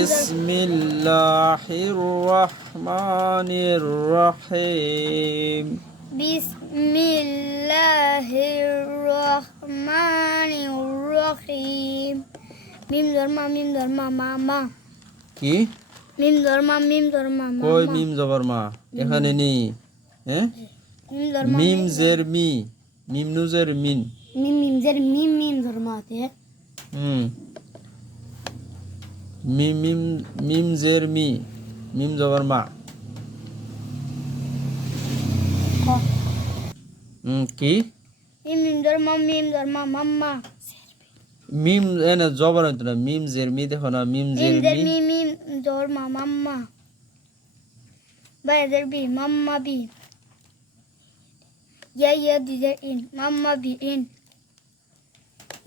বিসমিল্লাহির রহমানির রহিম। বিসমিল্লাহির রহমানির রহিম। মিম ধর্মা মা। কি মিম ধর্মা মা। কই মিম জবর মা এখানে নেই। হ্যাঁ, মিম ধর্মা মিম জের মি, মিম নুজের মিন। মিম ধর্মাতে মিম মিম মিম জের মি, মিম জবর মা। কি মিম ধর্মা মাম্মা। মিম এনে জবর হইতো না, মিম জের মি দেখো না, মিম জের মি। মিম ধর্মা মাম্মা। বাইদের বি মাম্মা বি। ইয়া দিদের ইন মাম্মা বি ইন।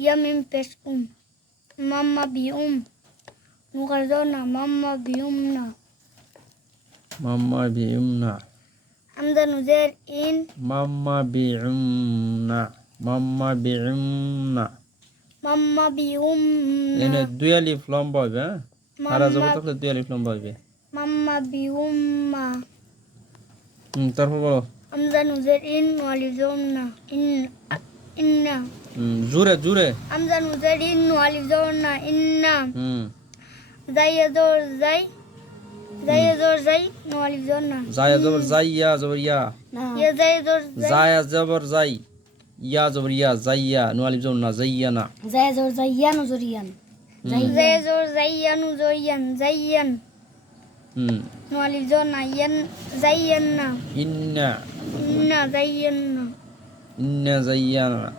ইয়া মিম পেশ মাম্মা বি মুগারদনা মাম্মা বি না। মাম্মা বিউমনা। হামজা নুজের ইন মাম্মা বিউমনা, মাম্মা বিউমনা। মাম্মা বি এনে দুই আলিফ লম্বা হইবে। হ্যাঁ, হারা জবর থাকলে দুই আলিফ লম্বা হইবে। মাম্মা বি মা। তারপর বলো। হামজা নুজের ইন ওয়ালিজনা ইন্না। জুরে জুরে। হামজা নুজের ইন ওয়ালিজনা ইন্না। জাই ওয়ালিজনা। জায়া জবর জাই, ইয়া জবর ইয়া। ইয়া জায়া জবর জাই, ইয়া জবর ইয়া, জাইয়া নু আলিফ জবর না, জাইয়া না। জাইয়ান জাইয়ান। ওয়ালিজনা জাইয়ান্না। ইন্না জাইয়ান্না। ইন্না জাইয়ানা,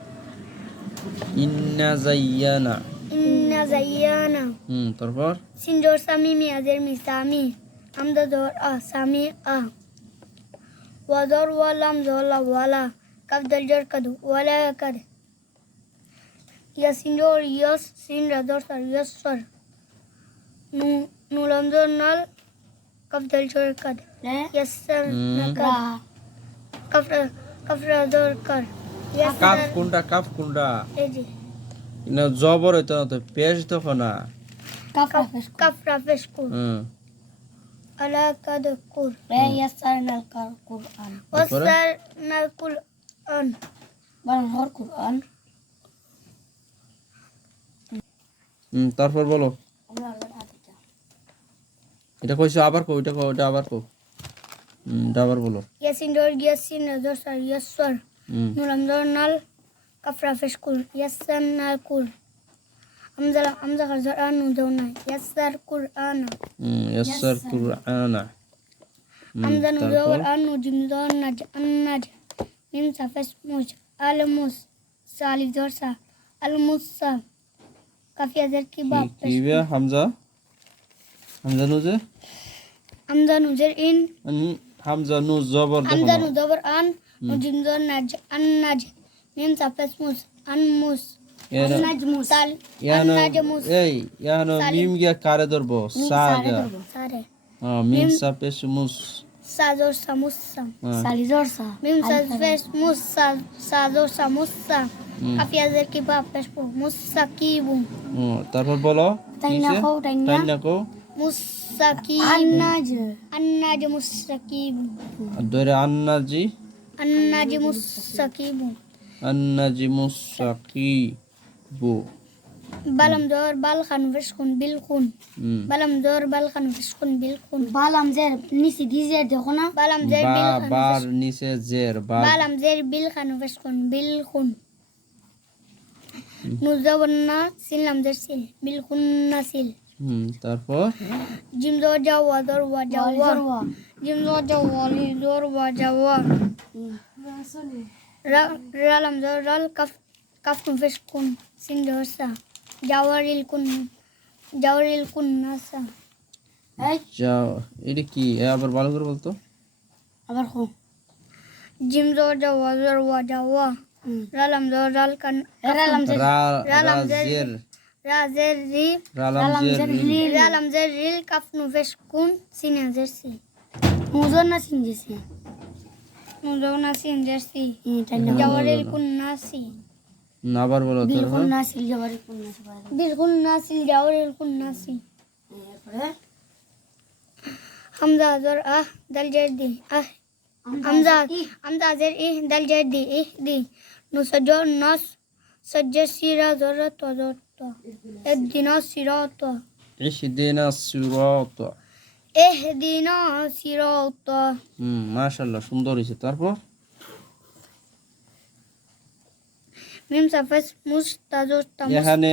ইন্না জাইয়ানা। জাইয়ানা। তারপর সিনজোর সামি মিয়াজের মিসামি। হামজা জবর আ সামি আ। ওয়াজর ওয়ালাম জলা ওয়ালা। কাফ দাল জর কাদ ওয়ালা কাদ। ইয়া সিনজোর ইয়াস সিন রাজর সর ইয়াসর। নুলাম জর নাল কাফ দাল জর কাদ ইয়াসর নাকাদ। কাফ রাজর কাদ কাফ কোনটা, কাফ কোনটা? এজি না জবর হইতো না তো, পেশ তখন না। কাফ রাফেশ কুর। আলা কাদ কুর। ইয়াসসারনাল কুরআন। ওয়াসসারনাল কুরআন। বাংলার কুরআন। তারপর বলো। এটা কইছো আবার কও, এটা কও, এটা আবার কও। এটা আবার বলো। ইয়াসিন দর ইয়াসিন দর সর ইয়াসর। নুলাম দর নাল কাফ রাফেশ কুর ইয়াসসারনাল কুর। আমজা খারজার আনু দৌনা ইয়াসসার কুরআনা। ইয়াসসার কুরআনা। আমজা নু দর আনু জিম দর নাজ আন্নাজ। মিম সাফেশ মুজ আলমুস সালিফ দর সা আলমুসা। কাফিয়া দের কি বাপ কি বে হামজা, হামজা নুজে, হামজা নুজের ইন। হামজা নু জবর দেখো হামজা না। নু জবর আন জিম দর নাজ আন্নাজ। মিম সাফেশ মুজ আনমুস আন্নাজমুস আন্নাজমুস। এই ইয়ানো মিম গিয়া কারে ধরবো, সা গা। সারে মিম সাফেশ মুস, সাজর সামুসা সালিজর সা। মিম সাফেশ মুস সাজর সামুসা। কাফিয়া দের কি বাপ পেশ মুসাকিবু। তারপর বলো। তাইনা কও মুসাকিব, আন্নাজ মুসাকিব। দরে আন্নাজি, আন্নাজ মুসাকিব। আন্নাজি মুসাকিবু। বালাম দর বাল খান ফিশকুন বিলকুন। বালাম দর বাল খান ফিশকুন বিলকুন। বালাম জের নিচে দিজে দেখো না। বালাম জের বিল খান বার নিচে জের বা। বালাম জের বিল খান ফিশকুন বিলকুন। নুজবন্না সিলাম জের সিল বিলকুন নাসিল। তারপর জিম দর জাওয়া দর ওয়া জাওয়া। জিম দর জাওয়া লি দর ওয়া জাওয়া। রালাম দর রাল কাফ ফিশকুন সিন দর সা। জাওয়ারিল কুন নাসা। যাও, এটা কি আবার ভালো করে বলতো। আবার কো জিম দর জাওয়া দর ওয়া জাওয়া। রালাম দর রাল কান রালাম জের রাজের রি রালাম জের রিল কাফ ফিশকুন সিন জের সি। মুজর না সিন জেসি। মুজর না সিন জের সি। জাওয়ারিল কুন নাসি। আবার বলো। বিলকুন নাসিল জাওয়ারিল কুন নাসি। বিলকুন নাসিল জাওয়ারিল কুন নাসি। হামজা জর আহ দাল জের দি আহ হামজা জের ইহ দাল জের দি ইহ দি নুন জর নস সজ্জা সিরা জর তো জর তো ইহদিনা সিরাত ইহদিনা সিরাত। ইহদিনা সিরাত। মাশাআল্লাহ, সুন্দর হয়েছে। তারপর মিম সাফেস মুস্তাজর তামুস। এখানে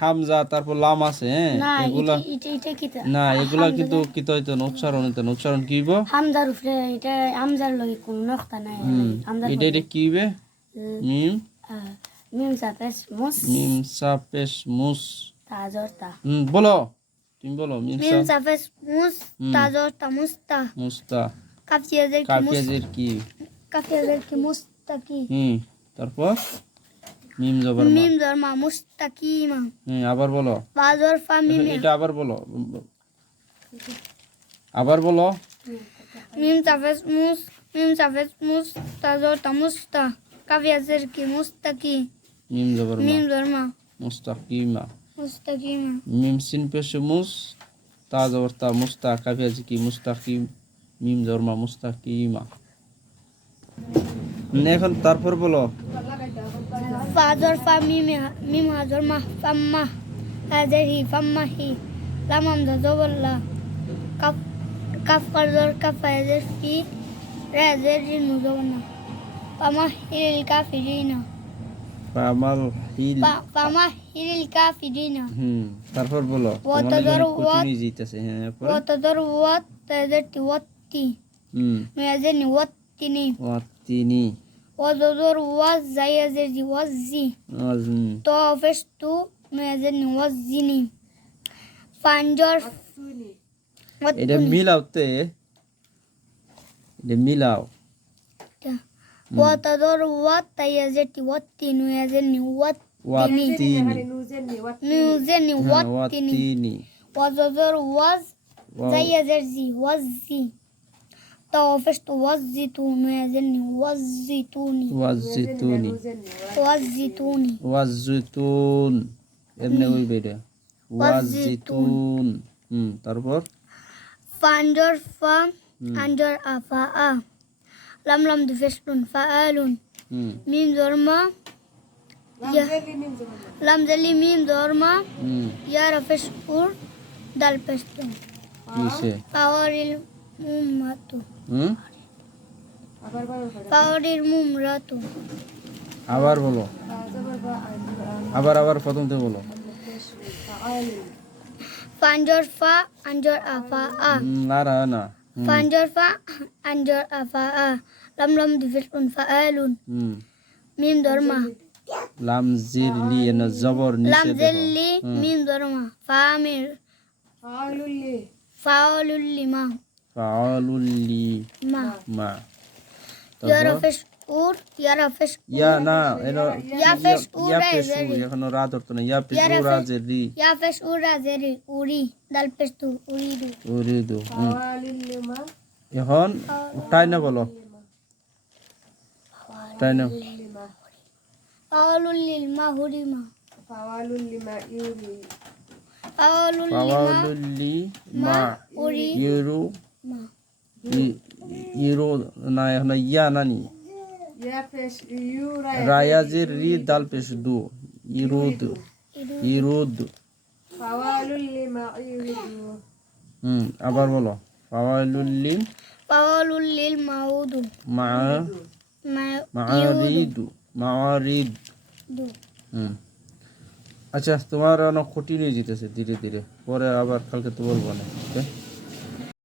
হামজা তারপর লাম আছে, হ্যাঁ? না এগুলা এটা কিতা না, এগুলা কিন্তু কিতা হইতো না, উচ্চারণ হইতো না। উচ্চারণ কি হইব? হামজার উপরে এটা হামজার লগে কোন নকতা নাই। হামজার এটা কি হইবে? মিম মিম সাফেস মুস মিম সাপেশ মুস। তাজর তা। বলো, তুমি বলো। মিম মিম সাফেস মুস তাজর তামুস্তা। মুস্তা। কাফিয়াজের কি মুস। কাফিয়াজের কি? কাফিয়াজের কি মুস্তাকি। তারপর মিম জবর মা। মিম জবর মা মুস্তাকিমা। আবার বলো। ফা জবর ফা মিম। এটা আবার বলো, আবার বলো। মিম সাফেস মুস তাজর তামুস্তা। কাফিয়াজের কি মুস্তাকি। মিম জবর মা। মিম জবর মা মুস্তাকিমা। মুস্তাকিমা। মিম সিন পেশ মুস তা জবর তা মুস্তা কাফিয়াজ কি মুস্তাকিম। মিম জবর মা মুস্তাকিমা। এখন তারপর বলো। ফা জবর ফা মিম মিম জবর মা ফাম্মা হাজার হি ফাম্মা হি লাম হামজা জবর লা কাফ কাফ জবর কাফ হাজার ফি রা হাজার রি নু জবর না ফামা হিল কাফিরিনা। ফামাল হিল। ফামা হিল কাফিরিনা। তারপর বলো। ওয়াতাদার ওয়াত জিতেছে, হ্যাঁ। এরপর ওয়াতাদার ওয়াত তাজার তি ওয়াত্তি মেয়াজের নি ওয়াত্তিনি ওয়াতিনি। ওয়াদাদার ওয়াজ জায়াজের জি ওয়াজি তফেস তু মেয়াজের নি ওয়াজিনি ফানজর এটা মিলাওতে, এটা মিলাও। ওয়াতাদার ওয়াত তাজার তি ওয়াত্তিনি মেয়াজের নি ওয়াত্তিনি নিউজের নি ওয়াত্তিনি ওয়াদাদার ওয়াজ জায়াজের জি ওয়াজি তফেস তু ওয়াজিতু মেয়াজের নি ওয়াজিতুনি ওয়াজিতুনি। ওয়াজিতুনি ওয়াজিতুন এমনি হইবে এটা। ওয়াজিতুন। তারপর ফানজর ফা আনজর আফা আ লাম লাম দুফেসতুন ফাআলুন মিম জরমা লাম জালি মিম জরমা ইয়া রফেস উর দাল পেসতুন কিসে? পাওয়ারিল মুমাতু পাওয়ারিল মুমরাতু। আবার বলো, আবার প্রথম থেকে বলো। ফানজর ফা আনজর আফা আ লারা না। ফানজর ফা আনজর আফা আ লাম লাম দুফেসতুন ফাআলুন মিম জরমা লাম জির লি না জবর নিচে লাম দেখো। জালি মিম জরমা ফামির ফাউলুল লিমা ফাউলুল লি মা মা। ইয়া রফেস উর ইয়া রফেস ইয়া না, এনো ইয়া ফেস ইয়া উরা পেশু জেরি এখনো রা ধরতো না। ইয়া পেশু রা জেরি ইয়া ফেস উরা জেরি উরি দাল পেস্তু উরিদু উরিদু। এখন তাই না বলো, তাই না। ফাউলুল লিমা হুরিমা ফাওয়ালুল লিমা ইউরি ফাউলুল লিমা ফাওয়ালুল লি মা উরি ইউরু মা ইউরু না, এখন ইয়া নানি ইয়া ফেস ইউরা রায়াজির রি দাল পেশ দু ইরুদ ইরুদ। ফাওয়ালুল লিমা ইউরিদু আবার বলো। ফাওয়ালুল লিম ফাউলুল লিল মাউদু মা মা মারিদু মারিদ। দু আচ্ছা, তোমার অনেক কঠিন হয়ে যেতেছে ধীরে ধীরে, পরে আবার কালকে তো বলবো না।